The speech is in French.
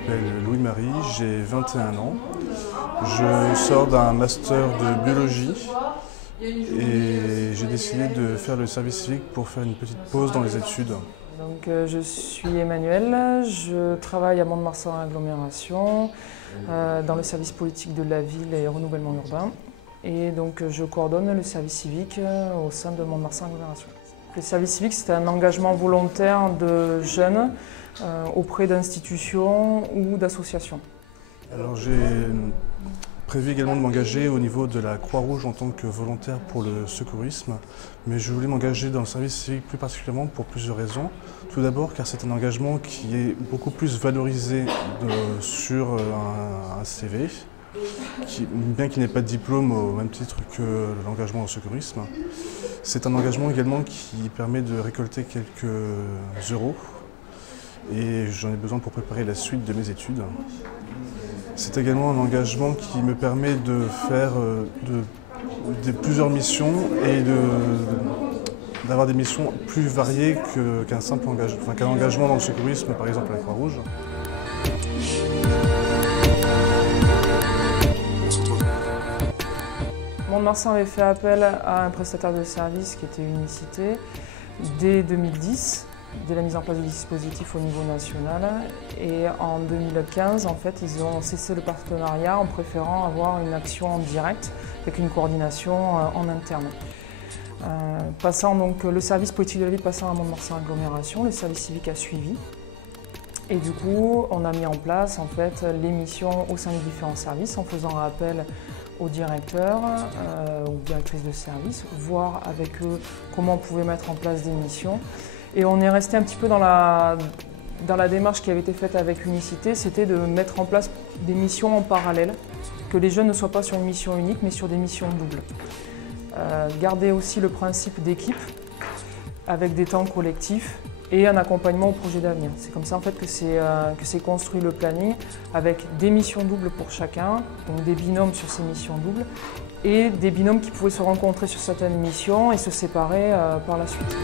m'appelle Louis-Marie, j'ai 21 ans. Je sors d'un master de biologie et j'ai décidé de faire le service civique pour faire une petite pause dans les études. Donc, je suis Emmanuelle, je travaille à Mont-de-Marsan Agglomération, dans le service politique de la ville et renouvellement urbain. Et donc je coordonne le service civique au sein de Mont-de-Marsan Agglomération. Le service civique, c'est un engagement volontaire de jeunes auprès d'institutions ou d'associations. Alors j'ai prévu également de m'engager au niveau de la Croix-Rouge en tant que volontaire pour le secourisme, mais je voulais m'engager dans le service civique plus particulièrement pour plusieurs raisons. Tout d'abord car c'est un engagement qui est beaucoup plus valorisé sur un CV, bien qu'il n'ait pas de diplôme au même titre que l'engagement au secourisme. C'est un engagement également qui permet de récolter quelques euros et j'en ai besoin pour préparer la suite de mes études. C'est également un engagement qui me permet de faire plusieurs missions et d'avoir des missions plus variées qu'un simple engagement, qu'un engagement dans le secourisme, par exemple à la Croix-Rouge. Mont-de-Marsan avait fait appel à un prestataire de service qui était Unicité dès 2010, dès la mise en place du dispositif au niveau national. Et en 2015, en fait, ils ont cessé le partenariat en préférant avoir une action en direct avec une coordination en interne. Passant donc le service politique de la ville passant à Mont-de-Marsan Agglomération, le service civique a suivi. Et du coup, on a mis en place en fait, les missions au sein des différents services en faisant appel aux directeurs ou directrices de service, voir avec eux comment on pouvait mettre en place des missions. Et on est resté un petit peu dans la démarche qui avait été faite avec Unicité, c'était de mettre en place des missions en parallèle, que les jeunes ne soient pas sur une mission unique mais sur des missions doubles. Garder aussi le principe d'équipe avec des temps collectifs et un accompagnement au projet d'avenir. C'est comme ça en fait que c'est construit le planning avec des missions doubles pour chacun, donc des binômes sur ces missions doubles et des binômes qui pouvaient se rencontrer sur certaines missions et se séparer par la suite.